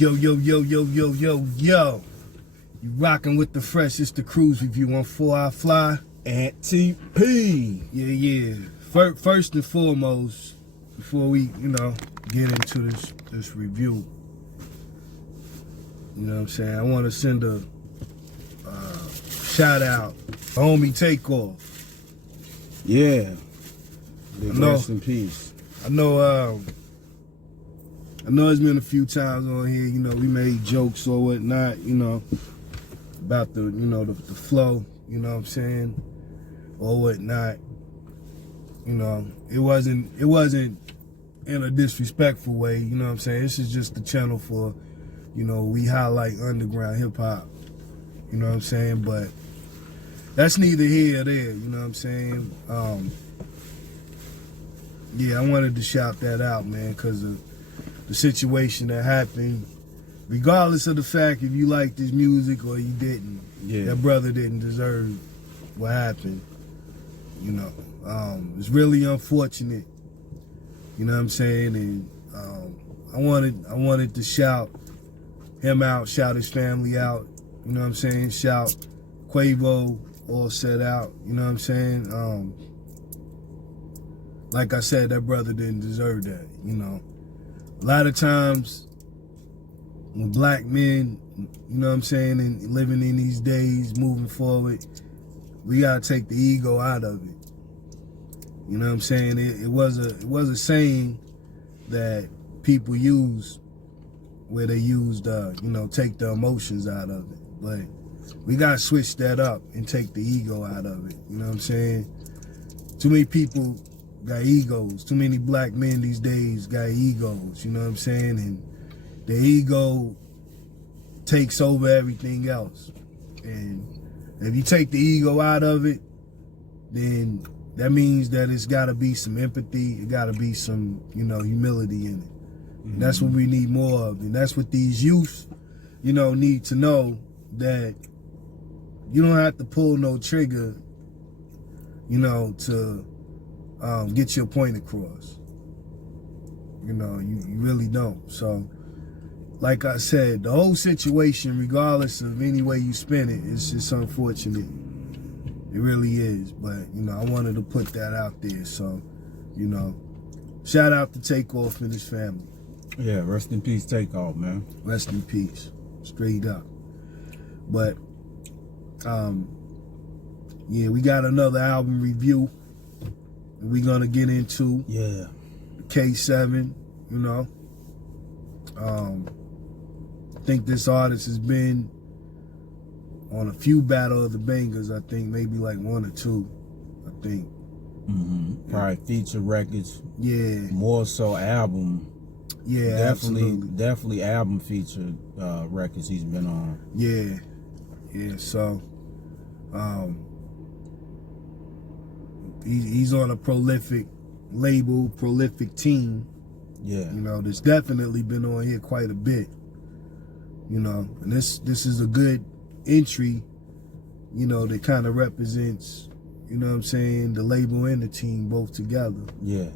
Yo, yo, yo, yo, yo, yo, yo. You rocking with the fresh. It's the KRUZE review on 4 Hour Fly. And TP. Yeah. First and foremost, before we, get into this review, you know what I'm saying? I want to send a shout out to homie Takeoff. Yeah. Rest in peace. I know it's been a few times on here, we made jokes or whatnot, about the flow, you know what I'm saying, or whatnot. It wasn't in a disrespectful way, you know what I'm saying? This is just the channel for, we highlight underground hip hop, you know what I'm saying? But that's neither here or there, you know what I'm saying? Yeah, I wanted to shout that out, man, because of the situation that happened. Regardless of the fact if you liked his music or you didn't, that brother didn't deserve what happened. It's really unfortunate. You know what I'm saying? And I wanted to shout him out, shout his family out. You know what I'm saying? Shout Quavo, all set out. You know what I'm saying? Like I said, that brother didn't deserve that. A lot of times when black men, you know what I'm saying, and living in these days, moving forward, we gotta take the ego out of it. You know what I'm saying? It was a saying that people use where they used, take the emotions out of it. But we gotta switch that up and take the ego out of it. You know what I'm saying? Too many people got egos. Too many black men these days got egos, you know what I'm saying? And the ego takes over everything else. And if you take the ego out of it, then that means that it's gotta be some empathy, it gotta be some, humility in it. And that's what we need more of. And that's what these youth, need to know, that you don't have to pull no trigger, to get your point across. You really don't. So, like I said, the whole situation, regardless of any way you spin it, it's just unfortunate. It really is. But, I wanted to put that out there. So, shout out to Takeoff and his family. Yeah, rest in peace, Takeoff, man. Rest in peace. Straight up. But, yeah, we got another album review we're gonna get into. Yeah. K7, I think this artist has been on a few Battle of the Bangers, I think, maybe like 1 or 2, I think. Probably feature records. Yeah. More so album. Yeah, definitely album featured records he's been on. Yeah, so he's on a prolific label, prolific team. Yeah. That's definitely been on here quite a bit. And this is a good entry, that kind of represents, what I'm saying, the label and the team both together. Yeah.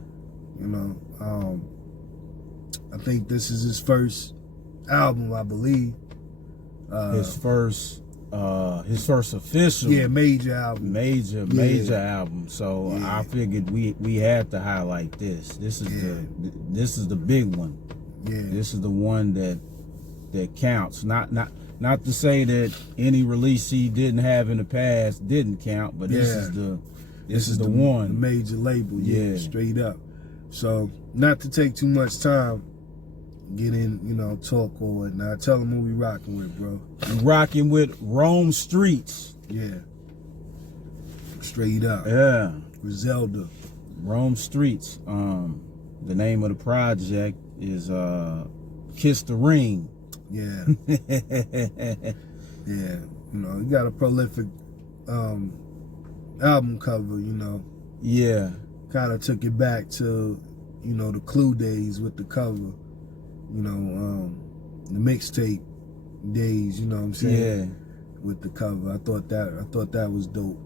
I think this is his first album, I believe. His first official, major album. Major album. So I figured we had to highlight this. This is the big one. Yeah. This is the one that counts. Not to say that any release he didn't have in the past didn't count, but this is the one. The major label, straight up. So not to take too much time, get in, talk or whatnot. Tell them who we rocking with, bro. We rocking with Streetz. Yeah. Straight up. Yeah. Griselda. Streetz. The name of the project is Kiss the Ring. Yeah. Yeah. You got a prolific album cover, Yeah. Kind of took it back to, the Clue days with the cover. The mixtape days, you know what I'm saying? Yeah. With the cover. I thought that was dope,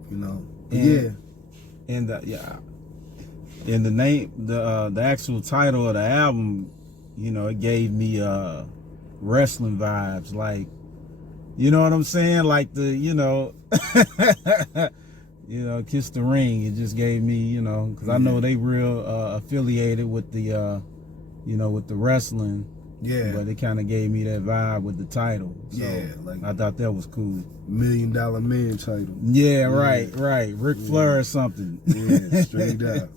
And the name, the actual title of the album, it gave me wrestling vibes, like, you know what I'm saying? Like the, you know, you know, Kiss the Ring. It just gave me, you know, because I know they real affiliated with the, you know, with the wrestling. Yeah. But it kind of gave me that vibe with the title. So yeah, like I thought that was cool. $1 Million Man title. Yeah, right. Ric Flair or something. Yeah, straight up.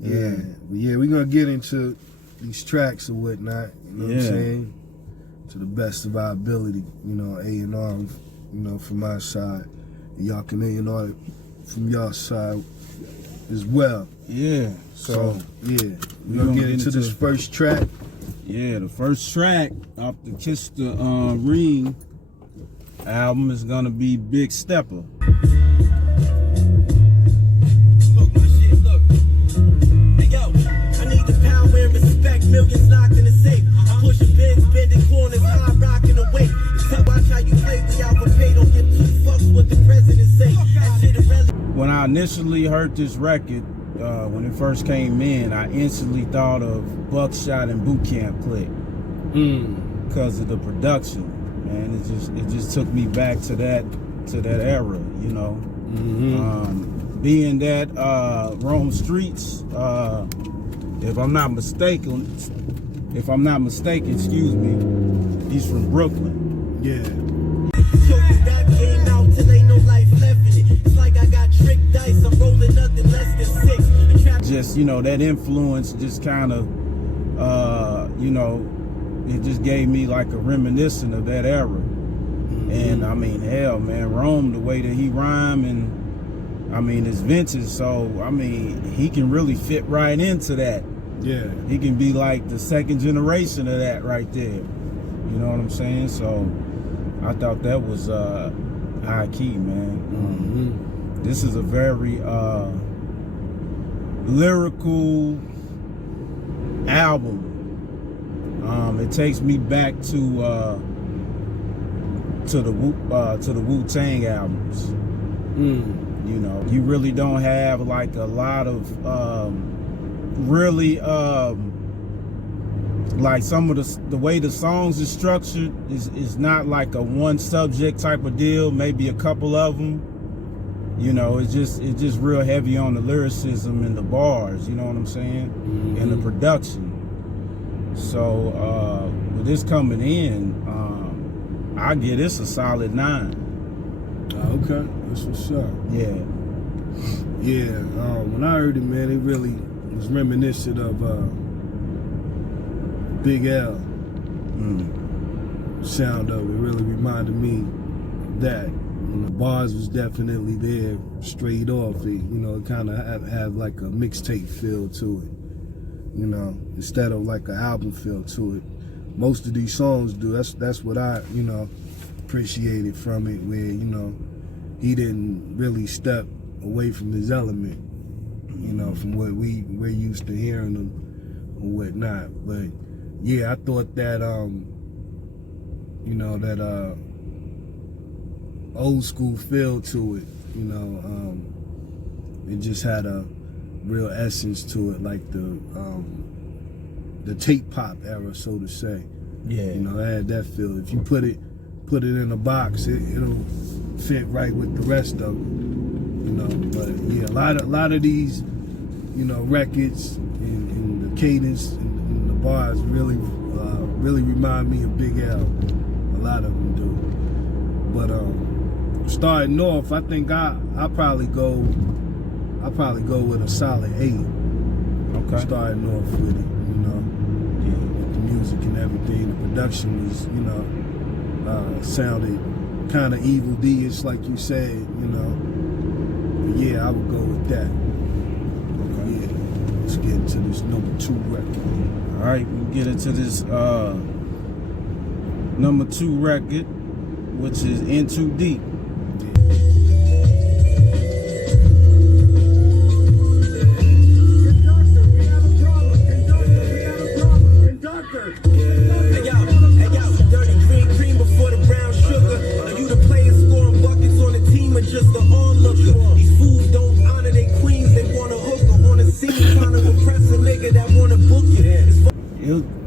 Yeah. But yeah, we're going to get into these tracks or whatnot. You know what I'm saying? To the best of our ability. You know, A&R, you know, from my side. And y'all can A&R from y'all side as well. Yeah. So yeah, we're going to get into this first track. Yeah, the first track off the Kiss the Ring album is gonna be Big Stepper. Look, my shit, look. Hey yo, I need the power and respect, millions locked in the safe. Pushing bins, bending corners, high rocking the weight. So watch how you play, we out for pay, don't give two fucks what the president say. That shit irrelevant. When I initially heard this record, when it first came in, I instantly thought of Buckshot and Boot Camp Click because of the production. Man, it just took me back to that era, you know. Being that Rome Streetz, if I'm not mistaken, excuse me, he's from Brooklyn. Yeah. Just, you know, that influence just kind of, you know, it just gave me like a reminiscent of that era. And I mean, hell, man, Rome, the way that he rhyme, and I mean, it's vintage, so I mean, he can really fit right into that. Yeah. He can be like the second generation of that right there. You know what I'm saying? So I thought that was high key, man. This is a very lyrical album. It takes me back to the Wu-Tang albums. You know, you really don't have like a lot of really like some of the way the songs is structured is not like a one subject type of deal. Maybe a couple of them. You know, it's just real heavy on the lyricism and the bars, you know what I'm saying? And the production. So with this coming in, I give this a solid 9. Okay, that's what's up. Yeah. Yeah, when I heard it, man, it really was reminiscent of Big L. Sound of it really reminded me of that. And the bars was definitely there straight off. It, you know, it kind of have like a mixtape feel to it, you know, instead of like an album feel to it. Most of these songs do. That's what I, you know, appreciated from it, where, you know, he didn't really step away from his element, you know, from what we're used to hearing him or whatnot. But yeah, I thought that you know, that old school feel to it, you know, it just had a real essence to it, like the tape pop era, so to say. Yeah. You know, it had that feel. If you put it in a box, it'll fit right with the rest of them, you know. But yeah, a lot of these, you know, records and the cadence and the bars really remind me of Big L. A lot of them do. But starting off, I think I'll probably go with a solid 8. Okay. Starting off with it, you know. With the music and everything, the production was, you know, sounded kind of Evil D-ish, like you said, you know. But yeah, I would go with that. Okay. Yeah. Let's get into this number 2 record. All right, we get into this number 2 record, which is In Too Deep.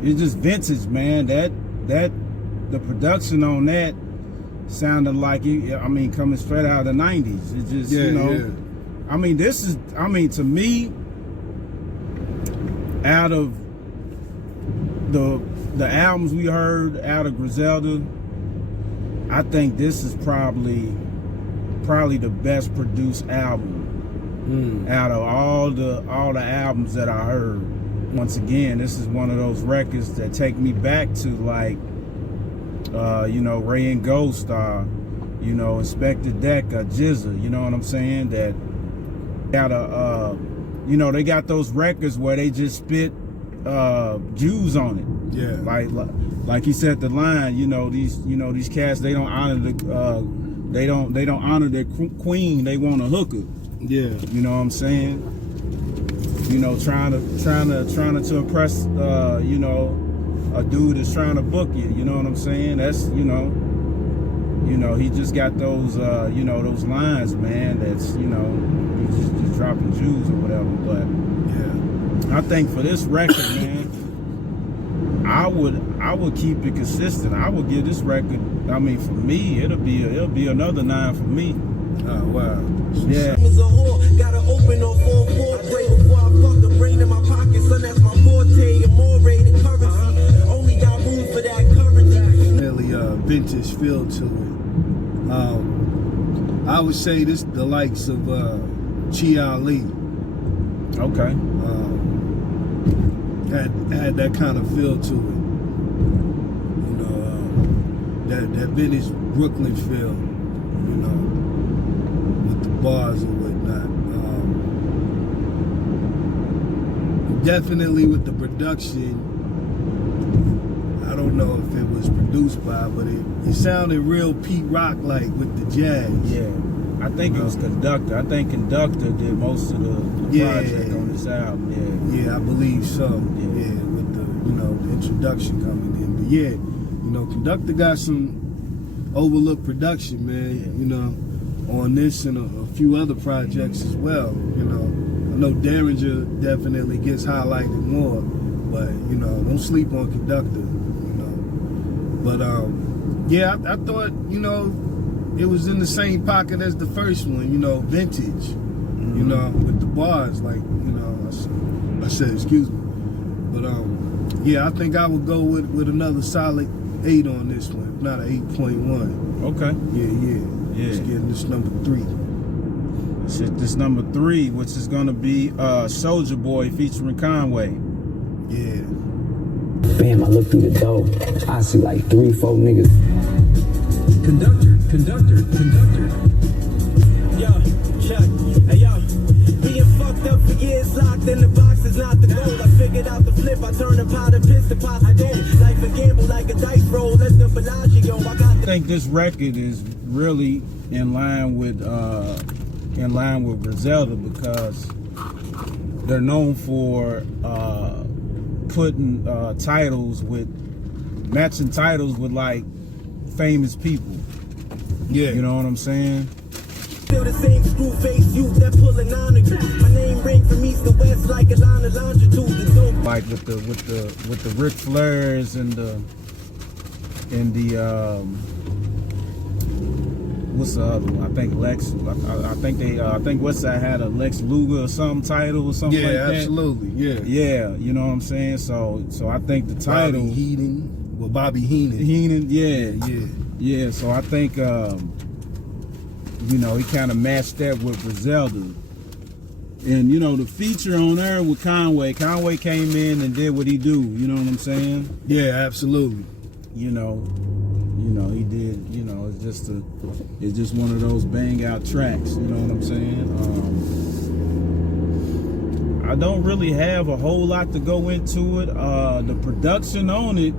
It's just vintage, man. That the production on that sounded like it, I mean, coming straight out of the 90s. It just, you know, I mean, this is, I mean, to me, out of the albums we heard out of Griselda, I think this is probably the best produced album out of all the albums that I heard. Once again, this is one of those records that take me back to like you know, Ray and Ghost, you know, Inspector Deck, Jizza, you know what I'm saying? That got a you know, they got those records where they just spit Jews on it. Yeah. Like he said the line, you know, these cats, they don't honor the they don't honor their queen, they want a hooker. Yeah. You know what I'm saying? You know, trying to impress you know, a dude that's trying to book you, you know what I'm saying? That's, you know, he just got those you know, those lines, man, that's, you know, he's just dropping Jews or whatever. But yeah, I think for this record, man, I would keep it consistent. I would give this record, I mean, for me, it'll be another 9 for me. oh wow. Yeah. Gotta open on 4-4 break before I fuck the brain in my pocket, son. That's my forte. And more rated currency. Only got room for that currency. Really vintage feel to it. I would say this the likes of Chi Ali. Okay. Had that kind of feel to it. You know, that vintage Brooklyn feel, you know, with the bars and whatnot. Definitely with the production, I don't know if it was produced by, but it sounded real Pete Rock like with the jazz. Yeah. I think it was Conductor. I think Conductor did most of the project on this album. Yeah, I believe so. Yeah, with the, you know, the introduction coming in. But yeah, you know, Conductor got some overlooked production, man. Yeah. You know, on this and a few other projects as well. You know, I know Derringer definitely gets highlighted more, but you know, don't sleep on Conductor. You know, but yeah, I thought, you know, it was in the same pocket as the first one, you know, vintage, you know, with the bars, like, you know, I said, excuse me. But, yeah, I think I would go with another solid 8 on this one, if not an 8.1. Okay. Yeah. Let's get this number 3. This number 3, which is going to be Soulja Boy featuring Conway. Yeah. Bam, I look through the door, I see like 3-4 niggas. Conductor. Yo, check. Hey, yo. Being fucked up for years, locked in the box is not the goal. I figured out the flip, I turned a pot of piss to pot of gold. Life a gamble like a dice roll, let's the Bellagio. I think this record is really in line with Griselda because they're known for putting matching titles with like famous people. Yeah. You know what I'm saying? Still the same screw face youth that pulling on you. My name ring from east to west like a line of longitude. Like with the Ric Flairs and the what's the other one? I think Lex. I think Westside had a Lex Luger or some title or something like that. Yeah, absolutely. Yeah. Yeah, you know what I'm saying. So I think the title. Bobby Heenan. Yeah. So I think you know, he kind of matched that with Griselda. And you know, the feature on there with Conway came in and did what he do. You know what I'm saying? Yeah, absolutely. You know, he did. You know, it's just one of those bang out tracks. You know what I'm saying? I don't really have a whole lot to go into it. The production on it.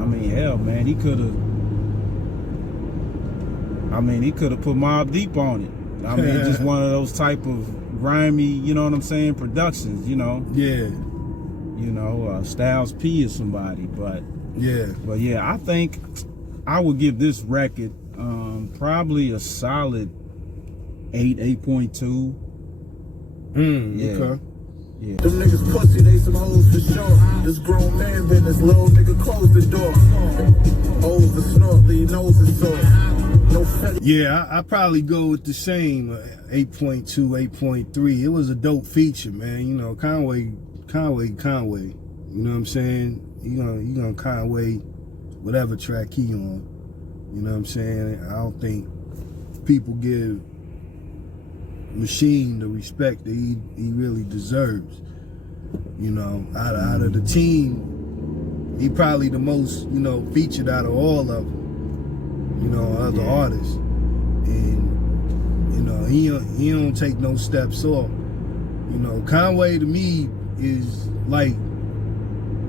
I mean, hell, man, he could have put Mobb Deep on it. I mean, just one of those type of grimy, you know what I'm saying, productions, you know. Yeah. You know, Styles P is somebody, but yeah, I think I would give this record probably a solid 8.2. Okay. Yeah. Them niggas pussy, they some hoes for sure. This grown man business, little nigga close the door. O's the snort, leave nose is sore. No fetty. Yeah, I probably go with the same 8.2, 8.3. It was a dope feature, man. You know, Conway. You know what I'm saying? You gonna Conway whatever track he on. You know what I'm saying? I don't think people give Machine the respect that he really deserves. You know, out of the team, he probably the most, you know, featured out of all of them. You know, other artists. And, you know, he don't take no steps off. You know, Conway to me is like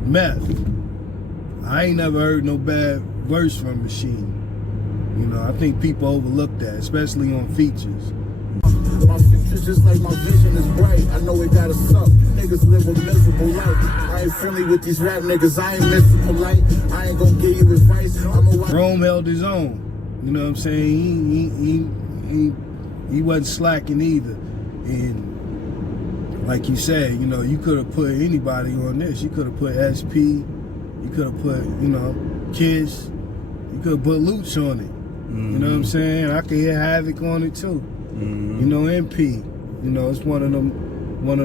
meth. I ain't never heard no bad verse from Machine. You know, I think people overlook that, especially on features. My future's just like my vision is bright. I know it gotta suck. You niggas live a miserable life. I ain't friendly with these rap niggas. I ain't Mr. Polite. I ain't gonna give you advice. Rome held his own. You know what I'm saying? He wasn't slacking either. And like you said, you know, you could have put anybody on this. You could have put SP. You could have put, you know, Kiss. You could have put Looch on it. You know what I'm saying? I could hear Havoc on it too. You know, MP. You know, it's one of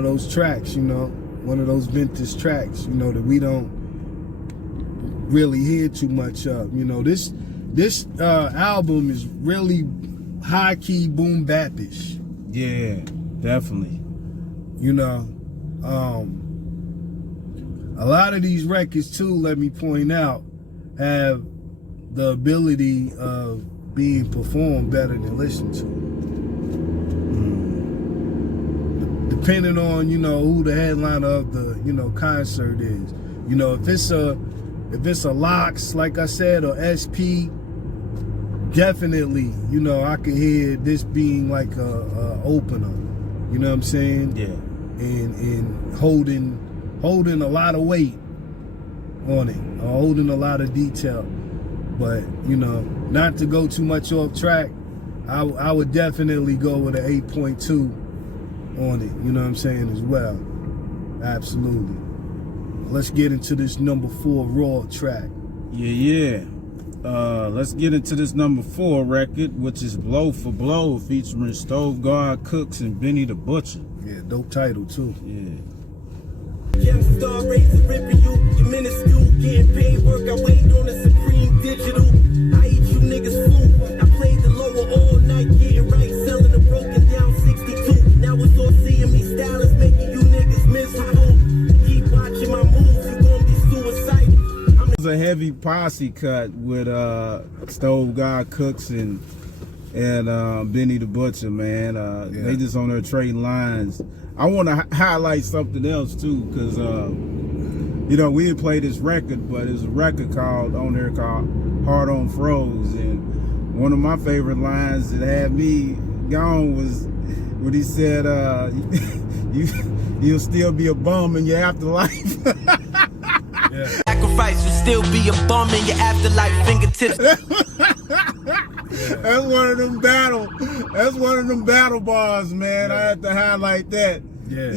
those tracks. You know, one of those vintage tracks. You know, that we don't really hear too much of. You know, this album is really high key boom bap-ish. Yeah, definitely. You know, a lot of these records too, let me point out, have the ability of being performed better than listened to. Depending on, you know, who the headliner of the, you know, concert is. You know, if it's a Lox, like I said, or SP, definitely, you know, I could hear this being like a opener. You know what I'm saying? Yeah. And holding a lot of weight on it, or holding a lot of detail. But, you know, not to go too much off track, I would definitely go with an 8.2 on it, you know what I'm saying, as well. Absolutely. Let's get into this number 4 Raw track. Yeah. Let's get into this number 4 record, which is Blow for Blow, featuring Stove God, Cooks, and Benny the Butcher. Yeah, dope title too. Yeah. Star raising, ripping you, you're minuscule, getting paid work, I wait on the Supreme Digital. I eat you niggas food, I played the lower all night, getting right, selling the broken down 62. Now it's all seeing me stylist, making you niggas miserable. Keep watching my moves, you gon' be suicidal. It was a heavy posse cut with Stove God, Cooks, and Benny the Butcher, man. They just on there trading lines. I want to highlight something else too, because you know, we didn't play this record, but there's a record on there called Hard on Froze, and one of my favorite lines that had me gone was when he said, "You'll still be a bum in your afterlife." Yeah. Sacrifice will still be a bum in your afterlife, fingertips. That's one of them battle bars, man. I had to highlight that. Yeah.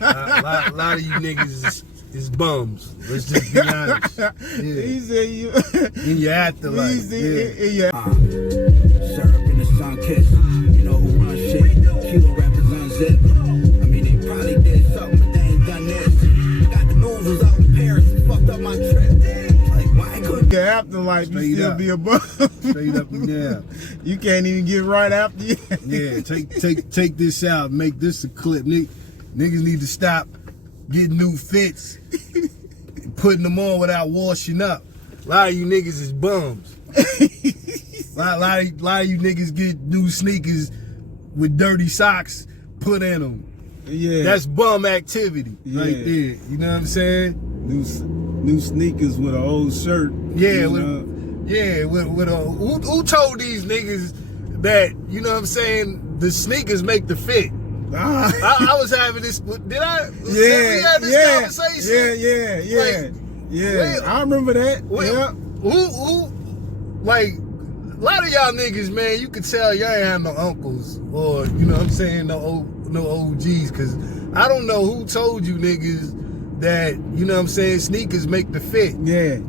A lot of you niggas is bums. Let's just be honest. Yeah. He said you in your afterlife. in your Syrup in the sun kiss. You know who run shit. Kilo rappers unzip. I mean, they probably did something, but they ain't done this. Got the news was out in Paris. Fucked up my trip. Like, why couldn't your afterlife you still be a bum? Straight up and down. You can't even get right after you. Yeah, take this out, make this a clip. Niggas need to stop getting new fits and putting them on without washing up. A lot of you niggas is bums. A lot of you niggas get new sneakers with dirty socks put in them. Yeah. That's bum activity right there. You know what I'm saying? New sneakers with an old shirt. Yeah, with a who told these niggas that, you know what I'm saying, the sneakers make the fit? I was having this. Did I? We had this conversation. Yeah. I remember that. Who? Like, a lot of y'all niggas, man, you could tell y'all ain't have no uncles or, you know what I'm saying, no OGs, because I don't know who told you niggas that, you know what I'm saying, sneakers make the fit. Yeah.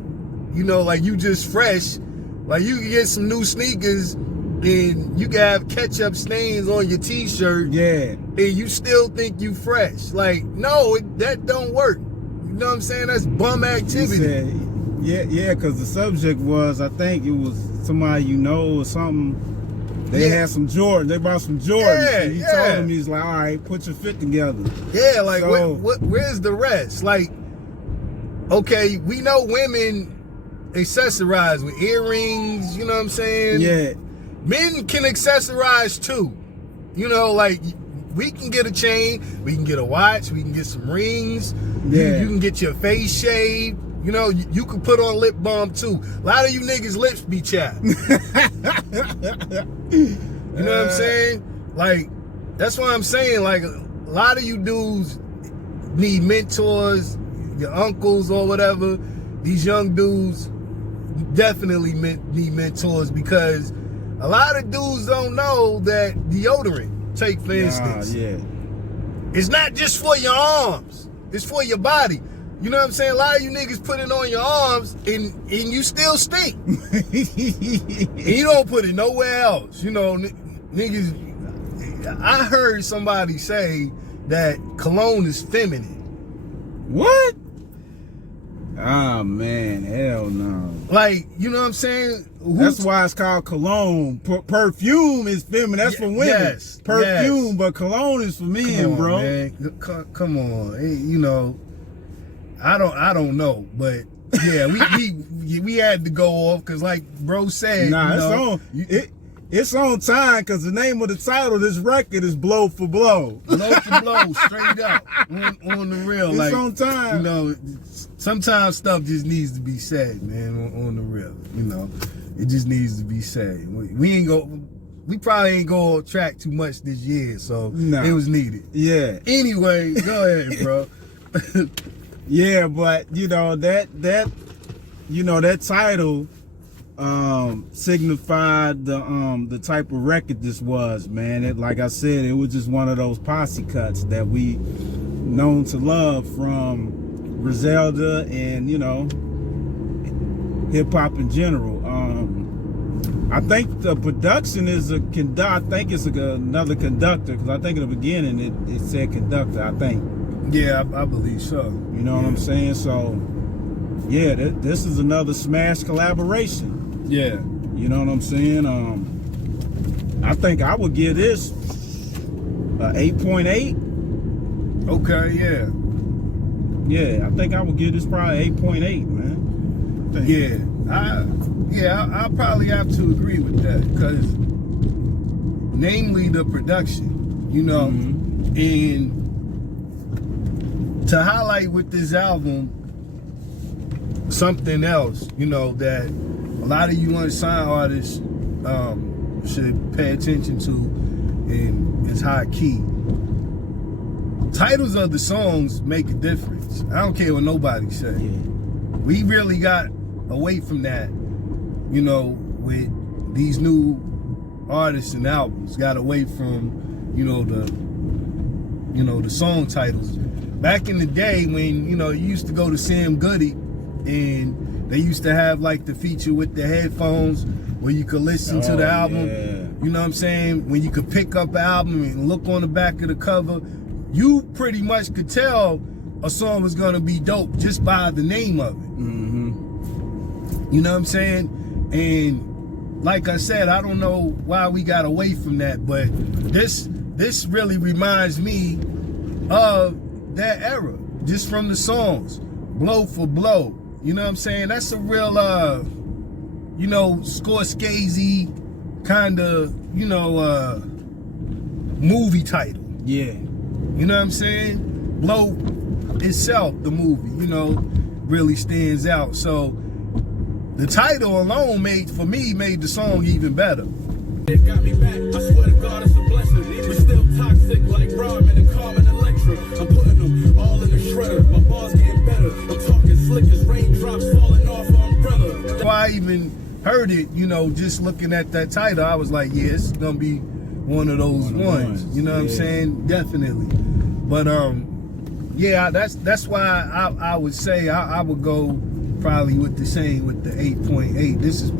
You know, like you just fresh. Like you can get some new sneakers and you can have ketchup stains on your t-shirt. Yeah. And you still think you fresh. Like, no, that don't work. You know what I'm saying? That's bum activity. He said, yeah, because the subject was, I think it was somebody you know or something. They had some Jordans. They bought some Jordans. Yeah, and he told him, he's like, all right, put your fit together. Yeah, like, So, where's the rest? Like, okay, we know women accessorize with earrings, you know what I'm saying? Yeah. Men can accessorize too. You know, like, we can get a chain, we can get a watch, we can get some rings, Yeah. you can get your face shaved. You know, you can put on lip balm too. A lot of you niggas' lips be chapped. You know what I'm saying? Like, that's what I'm saying. Like, a lot of you dudes need mentors, your uncles or whatever. These young dudes definitely need mentors, because a lot of dudes don't know that deodorant, take for instance, it's not just for your arms. It's for your body. You know what I'm saying? A lot of you niggas put it on your arms and you still stink. And you don't put it nowhere else. You know, niggas, I heard somebody say that cologne is feminine. What? Oh, man, hell no. Like, you know what I'm saying? That's why it's called cologne. Perfume is feminine. That's for women. Yes, Perfume, yes. But cologne is for men, Come on, bro. Man. Come on. You know, I don't know, but yeah, we had to go off because, like bro said, nah, it's on time, because the name of the title of this record is Blow for Blow. Blow for blow, straight up on the real. It's like, on time. You know, sometimes stuff just needs to be said, man. On the real, you know, it just needs to be said. We probably ain't go on track too much this year, so it was needed. Yeah. Anyway, go ahead, bro. Yeah, but you know that title signified the type of record this was, man. Like I said, it was just one of those posse cuts that we known to love from Griselda and, you know, hip hop in general. I think the production is another conductor, because I think in the beginning it said conductor, I think. Yeah, I believe so. You know what I'm saying? So, yeah, this is another smash collaboration. Yeah. You know what I'm saying? I think I would give this a 8.8. Okay, yeah. Yeah, I think I would give this probably 8.8, man. I'll probably have to agree with that, because namely the production, you know, and to highlight with this album something else, you know, that a lot of you unsigned artists should pay attention to, and is high key. Titles of the songs make a difference. I don't care what nobody say. Yeah. We really got away from that, you know, with these new artists and albums. Got away from, the song titles. Back in the day when, you used to go to Sam Goody and they used to have like the feature with the headphones where you could listen to the album. Yeah. You know what I'm saying? When you could pick up an album and look on the back of the cover, you pretty much could tell a song was gonna be dope just by the name of it. You know what I'm saying? And like I said, I don't know why we got away from that, but this really reminds me of that era, just from the songs, blow for blow. You know what I'm saying? That's a real, Scorsese kind of, movie title. Yeah. You know what I'm saying? Blow itself, the movie, really stands out. So the title alone made the song even better. It got me back. I swear to God, it's a blessing. We're still toxic like Rodman and Carmen Electra. I'm putting them all in the shredder. My bars getting better. I'm talking slick as raindrops falling off an umbrella. Before I even heard it, just looking at that title, I was like, yeah, it's gonna be one of those ones. You know what I'm saying? Definitely. But yeah, that's why I would say I would go probably with the same with the 8.8. This is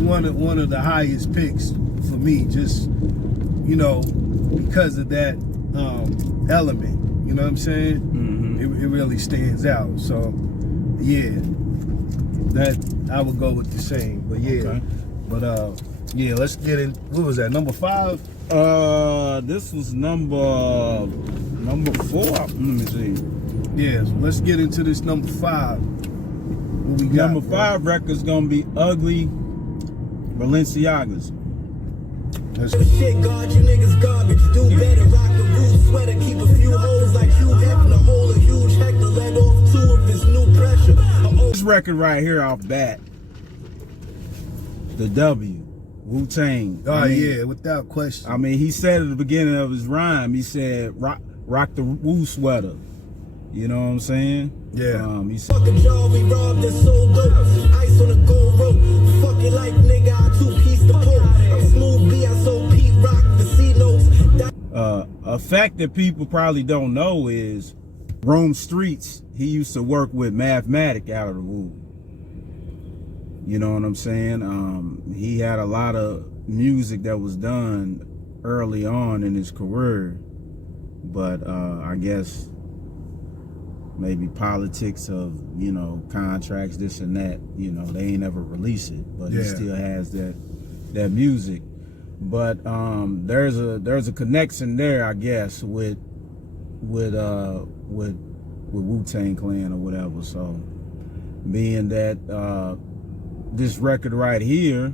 one of the highest picks for me, just because of that element. You know what I'm saying? Mm-hmm. It really stands out. So yeah, that I would go with the same. But yeah, okay. But yeah, let's get in. What was that? Number 5? This was number 4. Let me see. Yeah, so let's get into this number 5. What we got? Number 5 record's gonna be Ugly Balenciagas. Shit, God, you niggas garbage. Do better, rock the roof sweater, keep a few holes like Hugh Hefner, hold a huge Hector, let off 2 of his new pressure. This record right here off bat, the W, Wu-Tang. Oh yeah, without question. I mean, he said at the beginning of his rhyme, he said, rock the Wu sweater. You know what I'm saying? Yeah. He said, fuck a job, we robbed and sold dope. Ice on a gold rope. Fuck it like nigga, I 2-piece the Pope. I'm smooth B, I sold Pete Rock, the C notes. A fact that people probably don't know is Rome Streetz, he used to work with Mathematic out of the Wu. You know what I'm saying? He had a lot of music that was done early on in his career, but I guess maybe politics of, contracts, this and that, they ain't ever release it, but he still has that music. But there's a connection there, I guess, with Wu-Tang Clan or whatever. So being that this record right here,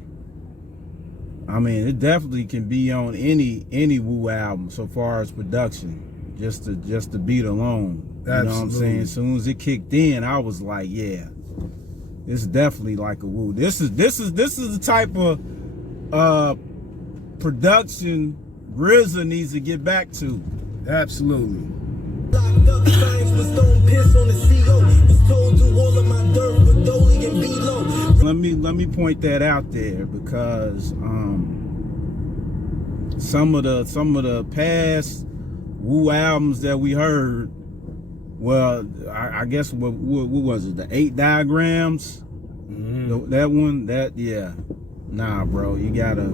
I mean, it definitely can be on any Wu album so far as production, just the beat alone. You Absolutely. know what I'm saying? As soon as it kicked in, I was like, yeah, it's definitely like a Wu. This is the type of production RZA needs to get back to. Absolutely. Locked up signs was don't piss on the CO. Was told to all of my dirt, but Dolly and below. Let me point that out there, because some of the past Wu albums that we heard, well, I guess what was it, the 8 diagrams? Mm-hmm. That one, yeah. Nah, bro, you gotta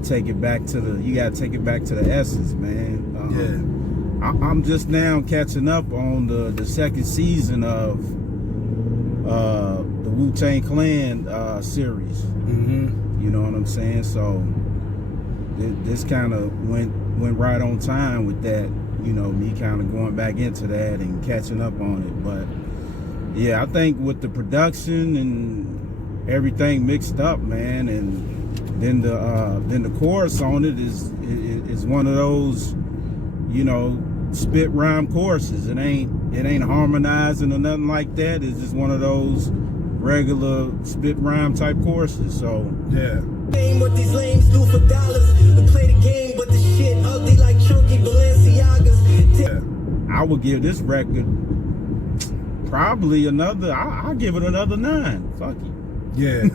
take it back to the essence, man. I'm just now catching up on the second season of the Wu-Tang Clan series. Mm-hmm. You know what I'm saying? So this kind of went right on time with that. Me kind of going back into that and catching up on it. But yeah, I think with the production and everything mixed up, man, and then the chorus on it is one of those, spit rhyme choruses. It ain't harmonizing or nothing like that. It's just one of those regular spit rhyme type choruses. So yeah. What these lames do for dollars. We play the game, but the shit ugly like chunky Balenciagas. Yeah. I would give this record probably I'll give it another 9. Fuck it. Yeah.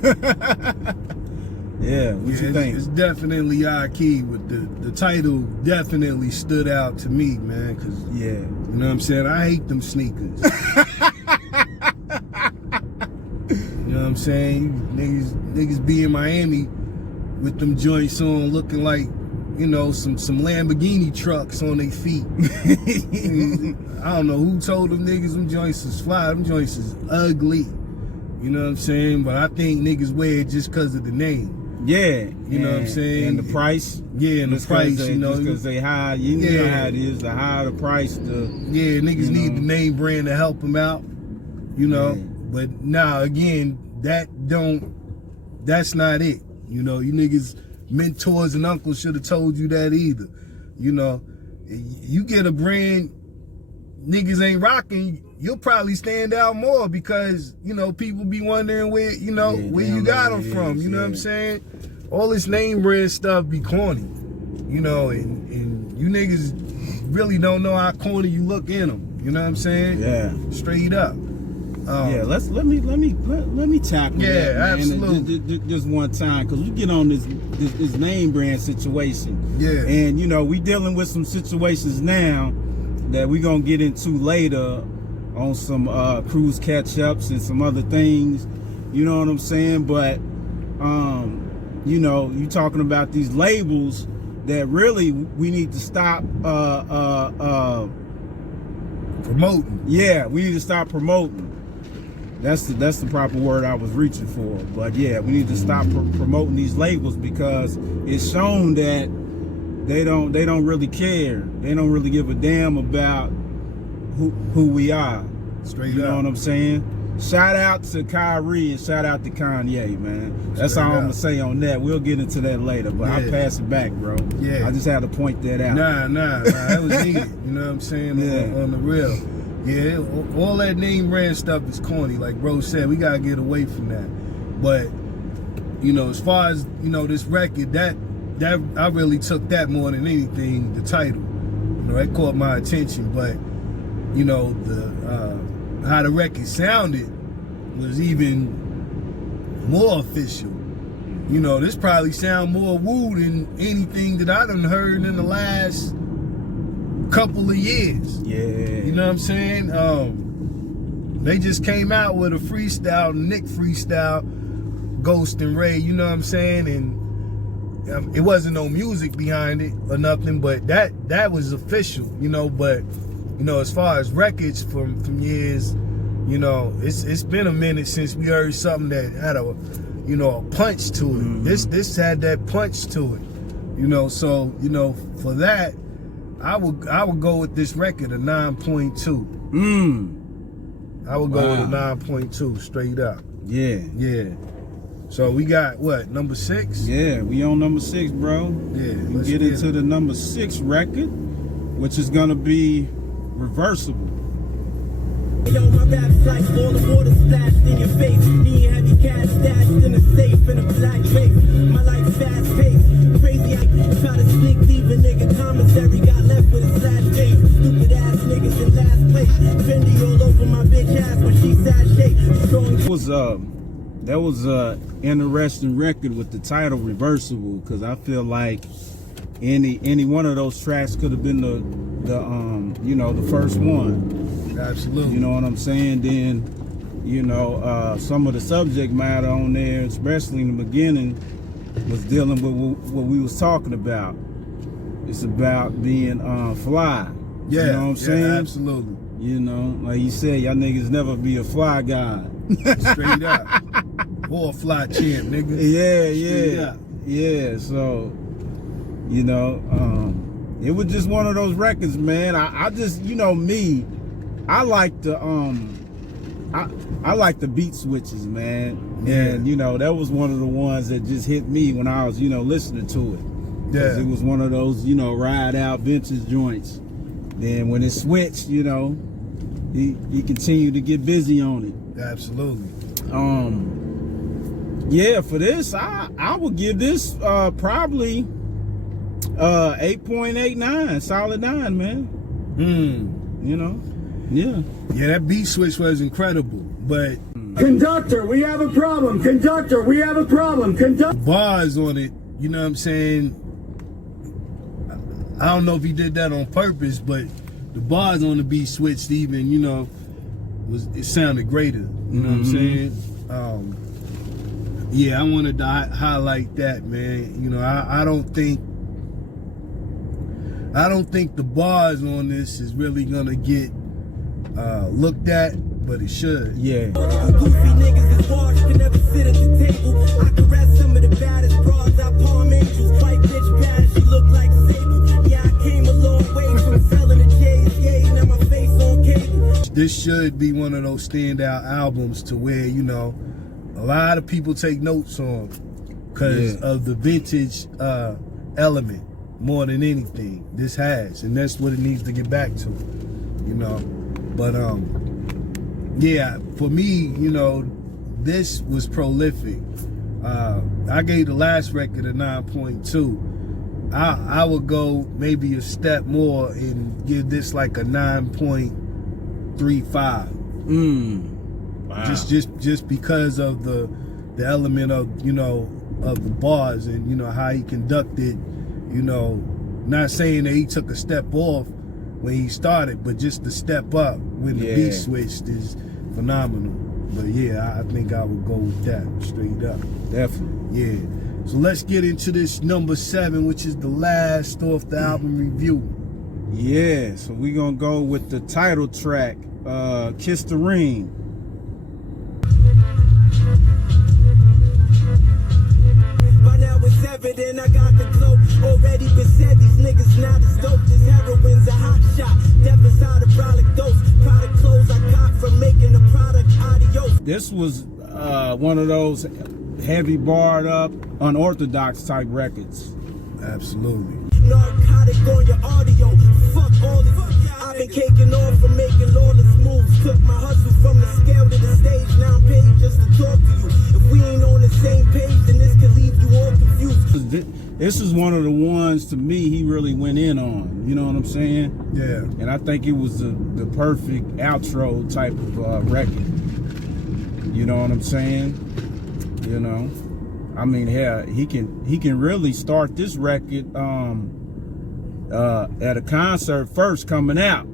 Yeah, what you think? It's definitely key with the title. Definitely stood out to me, man. Cause you know what I'm saying. I hate them sneakers. You know what I'm saying? Niggas be in Miami with them joints on, looking like some Lamborghini trucks on their feet. I don't know who told them niggas them joints is fly. Them joints is ugly. You know what I'm saying? But I think niggas wear it just because of the name. Yeah, you know what I'm saying? And the price. Yeah, and the price, just because they high, you know how it is, the higher the price, niggas need the name brand to help them out, But again, that's not it. You niggas, mentors and uncles should have told you that either. You get a brand niggas ain't rocking, you'll probably stand out more because, people be wondering where you got them from. You know what I'm saying? All this name brand stuff be corny, and you niggas really don't know how corny you look in them. You know what I'm saying? Yeah. Straight up. Yeah, let me tackle Yeah, that, man. absolutely. Just one time, because we get on this name brand situation. Yeah. And you know, we dealing with some situations now that we gonna get into later on some KRUZE catch-ups and some other things. You know what I'm saying? But you know, you talking about these labels that really we need to stop promoting. Yeah, we need to stop promoting. That's the proper word I was reaching for. But yeah, we need to stop promoting these labels, because it's shown that they don't really care. They don't really give a damn about who we are. Straight You up. know what I'm saying? Shout out to Kyrie and shout out to Kanye, man. That's Straight all I'm up. gonna say on that. We'll get into that later, but I'll Yeah. pass it back, bro. Yeah. I just had to point that out. Nah, that was needed. You know what I'm saying? Yeah. On the real. Yeah, all that name brand stuff is corny. Like bro said, we gotta get away from that. But, you know, as far as, you know, this record, that I really took that more than anything, the title. You know, that caught my attention. But, you know, the how the record sounded was even more official. You know, this probably sound more woo than anything that I done heard in the last couple of years. Yeah. You know what I'm saying? They just came out with a freestyle, Nick freestyle, Ghost and Ray, you know what I'm saying? And it wasn't no music behind it or nothing, but that was official, you know. But, you know, as far as records from years, you know, it's been a minute since we heard something that had a, you know, a punch to it. Mm-hmm. This had that punch to it, you know. So, you know, for that, I would go with this record a 9.2. I would go with a 9.2 straight up. Yeah. Yeah. So we got what, number 6? Yeah, we on number 6, bro. Yeah. We let's get into the number 6 record, which is gonna be Reversible. Yo, my rap's like all the water splashed in your face. Me and heavy cash stashed in a safe in a black face. My life fast paced, crazy. I try to sneak, leave a nigga commissary. Got left with a slash face. Stupid ass niggas in last place. Fendi all over my bitch ass when she sashay. Strong. That was a interesting record with the title Reversible, because I feel like any one of those tracks could have been the you know, the first one. Absolutely. You know what I'm saying? Then, you know, some of the subject matter on there, especially in the beginning, was dealing with what we was talking about. It's about being fly. Yeah. You know what I'm saying? Absolutely. You know, like you said, y'all niggas never be a fly guy. Straight up. Or a fly champ, nigga. Yeah. Yeah. So, you know, it was just one of those records, man. I just, you know, me, I like the I like the beat switches, man. Yeah. And you know, that was one of the ones that just hit me when I was, you know, listening to it. Because Yeah. it was one of those, you know, ride out vintage joints. Then when it switched, you know, he continued to get busy on it. Absolutely. Yeah, for this, I would give this probably 8.89, solid 9, man. You know, yeah. Yeah, that beat switch was incredible, but Conductor, we have a problem. Conductor, we have a problem. Conductor. bars on it, you know what I'm saying? I don't know if he did that on purpose, but the bars on the beat switched even, you know, it sounded greater. You know what I'm saying? Yeah, I wanted to highlight that, man. You know, I don't think the bars on this is really gonna get looked at, but it should. Yeah. Goofy niggas is harsh, can never sit at the table. I caress some of the baddest broads, I palm angels. White bitch bad, she look like Sable. Yeah, I came a long way from selling the J's. Yeah, now my face on cable. This should be one of those standout albums to where, you know, a lot of people take notes on because of the vintage element more than anything. This has, and that's what it needs to get back to, you know. But yeah, for me, you know, this was prolific. I gave the last record a 9.2. I would go maybe a step more and give this like a 9.35. Wow. Just because of the element of, of the bars and, how he conducted, not saying that he took a step off when he started, but just the step up when the beat switched is phenomenal. But yeah, I think I would go with that straight up. Definitely. Yeah. So let's get into this number 7, which is the last off the album review. Yeah, so we gonna go with the title track, Kiss the Ring. By now it's evident I got the glow. Already been said these niggas not as dope. This heroin's a hot shot. Death inside a brolic dose. Product clothes I got from making the product. Adios. This was one of those heavy barred up, unorthodox type records. Absolutely. Narcotic on your audio. Fuck all of you. I've been caking off from making lawless moves. Took my hustle from the scale to the stage. Now I'm paid just to talk to you. If we ain't on the same page, then this could leave you all confused. This is one of the ones, to me, he really went in on. You know what I'm saying? Yeah. And I think it was the perfect outro type of record. You know what I'm saying? You know? I mean, hell, he can really start this record at a concert first coming out.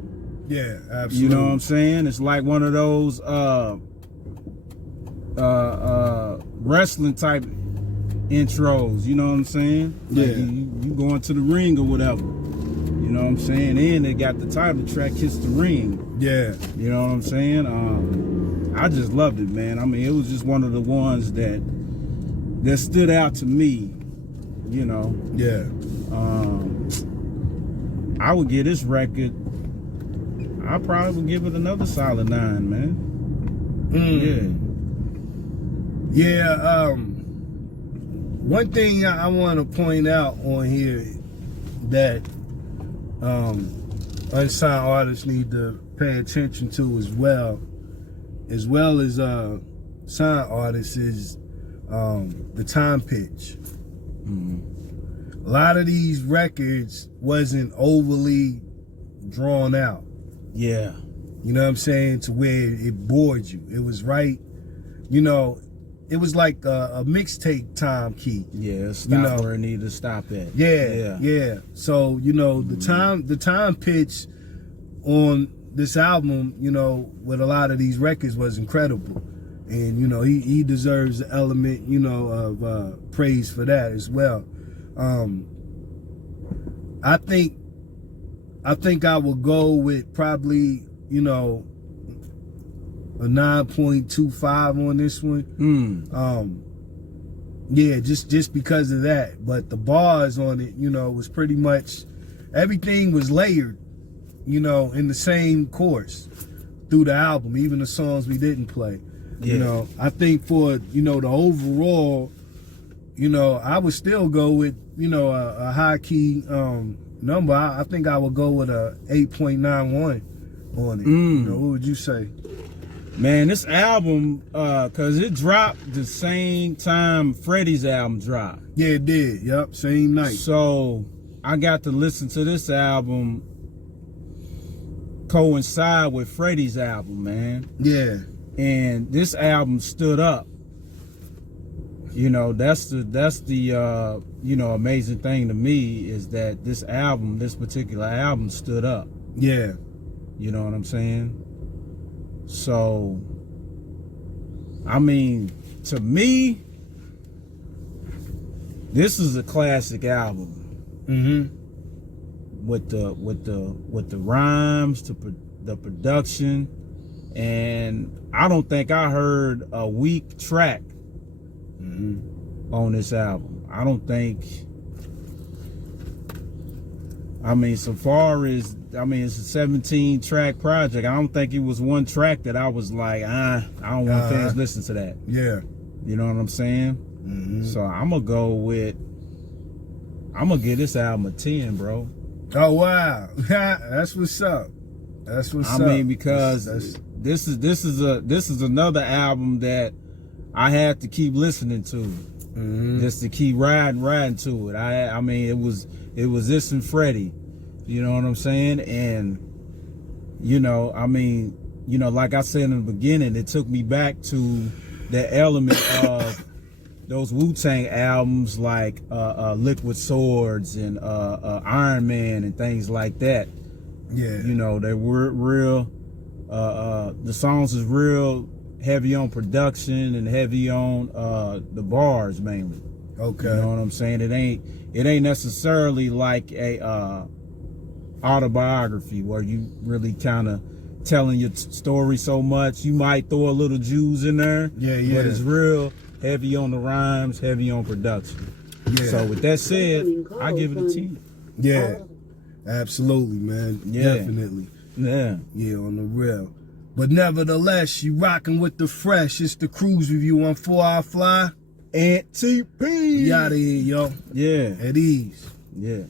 Yeah, absolutely. You know what I'm saying? It's like one of those wrestling type intros, you know what I'm saying? Yeah. Like you going to the ring or whatever. You know what I'm saying? And they got the title track, Kiss the Ring. Yeah. You know what I'm saying? I just loved it, man. I mean, it was just one of the ones that stood out to me, you know. Yeah. I would give this record, I probably would give it another solid 9, man. Yeah. One thing I want to point out on here that unsigned artists need to pay attention to as well as signed artists is the time pitch. A lot of these records wasn't overly drawn out. Yeah. You know what I'm saying? To where it bored you. It was right, it was like a mixtape time key. Yeah, stop where it needed to stop at. Yeah. So, the time pitch on this album, with a lot of these records was incredible. And, he deserves the element, of praise for that as well. I think I will go with probably, a 9.25 on this one. Yeah, just because of that. But the bars on it, was pretty much everything was layered, in the same course through the album, even the songs we didn't play. Yeah. I think for, the overall, I would still go with, a high key number. I think I would go with a 8.91 on it. What would you say? Man, this album, cause it dropped the same time Freddie's album dropped. Yeah, it did. Yep, same night. So I got to listen to this album coincide with Freddie's album, man. Yeah. And this album stood up. That's the amazing thing to me is that this particular album stood up. Yeah. You know what I'm saying? So, I mean, to me, this is a classic album. With the rhymes, the production, and I don't think I heard a weak track on this album. I don't think. I mean, so far as it's a 17-track project. I don't think it was one track that I was like, I don't want fans listen to that. Yeah. You know what I'm saying? So I'm gonna give this album a 10, bro. Oh wow, that's what's up. That's what's up. I mean, because this is another album that I had to keep listening to, just to keep riding to it. I mean, it was this and Freddie. You know what I'm saying? And I mean, you know, like I said in the beginning, it took me back to the element of those Wu-Tang albums like Liquid Swords and Iron Man and things like that. Yeah. You know, they were real, the songs is real heavy on production and heavy on the bars mainly. Okay. You know what I'm saying? It ain't necessarily like a autobiography where you really kind of telling your story so much. You might throw a little Jews in there, Yeah. but it's real heavy on the rhymes, heavy on production. Yeah. So with that said, I give it a 10. Yeah. Absolutely, man. Yeah. Definitely. Yeah. Yeah, on the real. But nevertheless, you rocking with the fresh. It's the KRUZE review on 4 Hour Fly. And TP. We out of here, yo. Yeah. At ease. Yeah.